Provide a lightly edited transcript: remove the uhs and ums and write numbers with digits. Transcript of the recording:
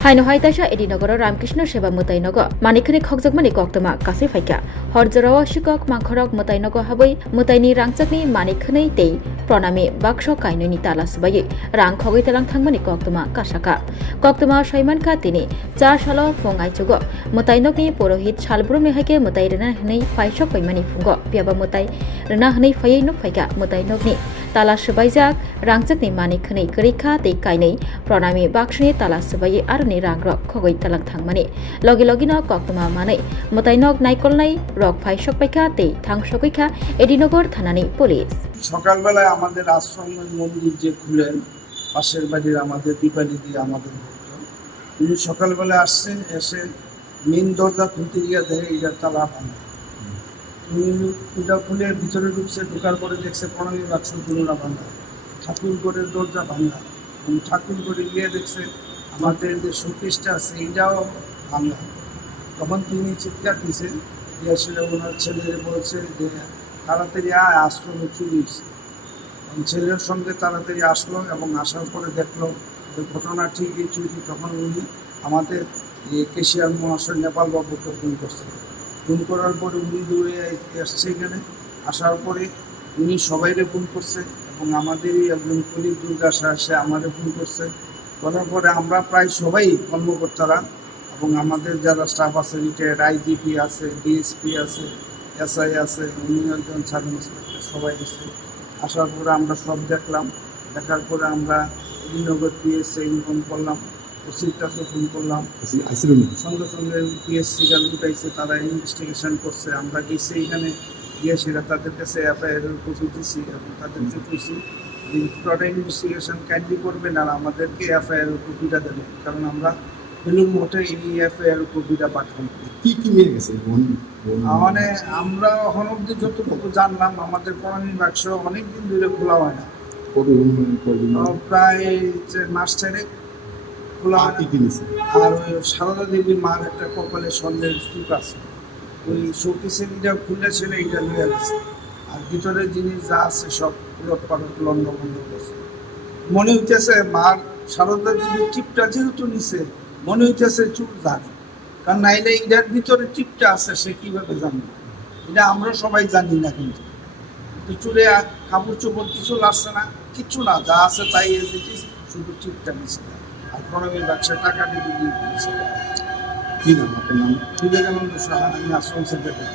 হাইনো হাইতাসা এডিনগর রামকৃষ্ণ সেবা মোতাইনগ মানিকখানি খকজগমানি কক্তমা কাছে ফাইকা হরজরাও শিকক মাংখরক মোতাইনগ হাবৈ মোতাইনি রাংচাকনি মানিকখানি তেই প্রণামী বাক্স কাইননি তালা সুবাই রাং খগৈ তালাং থাংমানি কক্তমা কাসাকা কক্তমা সৈমানখা তিনি চা সাল ফং আইচুগ মোতাইনগনি পুরোহিত সালব্রুমনি হাইকে মোতাই রেনা হनै ফাইসক পাইমানি ফুंग पियाबा मोताई रेना हनै फायै नुक फाइका मोताइनगनि ताला सुबाइजाक रांचाकनि मानिकखानि गरीखा तै काइनै प्रणामी बाक्सनि ताला सुबायै आरुनि रां रक खगै तालां थांमानि लगे लगेनो कक्तमा मानै मोताइनग नाइकलनाय रक फाइसक पाइका तै थांसकैखा एडिनगर थानानि पुलिस সকালবেলায় আমাদের আশ্রমের মন্দির যে খুলেন পাশের বাড়ির আমাদের দীপালি দিয়ে আমাদের ভক্ত উনি সকালবেলা আসছেন এসে মেন দরজা খুলতে গিয়ে দেখে এটা তালা ভাঙা উনি ওটা খুলে ভিতরে ঢুকছে ঢোকার পরে দেখছে প্রণামী বাক্স তুলনা ভাঙা ঠাকুর ঘরের দরজা ভাঙা এবং ঠাকুর ঘরে গিয়ে দেখছে আমাদের যে শোকেসটা আছে এটাও ভাঙা তখন তিনি চিৎকার দিয়েছেন যে আসলে ওনার ছেলে বলছে যে তাড়াতাড়ি আশ্রমে চুরি হয়েছে ছেলের সঙ্গে তাড়াতাড়ি আসলো এবং আসার পরে দেখলো যে ঘটনা ঠিকই চুরি তখন উনি আমাদের কেশিয়ার মহাশয় নেপাল বাবুকে ফোন করছে ফোন করার পরে উনি দৌড়ে আসছে এখানে আসার পরে উনি সবাইকে ফোন করছে এবং আমাদেরই একজন কলিগ দুর্গা সে আমাদের ফোন করছে করার পরে আমরা প্রায় সবাই কর্মকর্তারা এবং আমাদের যারা স্টাফ আছে রিটায়ার্ড আইজিপি আছে ডিএসপি আছে এসআই আছে উনি একজন সাব ইন্সপেক্টর সবাই এসে আসার পরে আমরা সব দেখলাম দেখার পরে আমরা এডিনগর পিএসসি ইনফর্ম করলাম ওসির কাছে ফোন করলাম সঙ্গে সঙ্গে পিএসসি গাল উঠাইছে তারা ইনভেস্টিগেশন করছে আমরা গেছি এখানে গিয়ে সেটা তাদের কাছে এফআইআর কপি দিচ্ছি এবং তাদেরকে খুশি যে পুরোটা ইনভেস্টিগেশন ক্যান্ডি করবেন আর আমাদেরকে এফআইআর কপিটা দেবেন কারণ আমরা বেলুর মঠে এই এফআইআর কপিটা পাঠাবো কি কি নিয়ে গেছে মানে আমরা এখন অব্দি যতটুকু জানলাম আমাদের প্রণামী বাক্স অনেকদিন ধরে খোলা হয় না প্রায় মাস ছেড়ে খোলা হয় না। আর ওই সারদা দেবীর মার একটা কপালে স্বর্ণের স্তূপ আছে ওই শোকেসের এটা খুলে ছিল এইটা নিয়ে গেছে আর ভিতরের জিনিস যা আছে সব উলট পালট লন্ড বন্ধ করছে মনে হইতেছে মার সারদা দেবীর টিপটা যেহেতু নিছে মনে হইতেছে চুপ জানে কারণ নাইলে এটার ভিতরে টিপটা আছে সে কিভাবে জানবে এটা আমরা সবাই জানি না কিন্তু চুলে কাপড় চোপড় কিছু লাগছে না কিচ্ছু না যা আছে তাই এসেছি শুধু টিপটা নিচ্ছে আর প্রণবীর ব্যবসায় টাকা দিয়ে দিয়েছে কি নাম আপনার নাম বিবেকানন্দ সাহা আমি আশ্রম সেক্রেটারি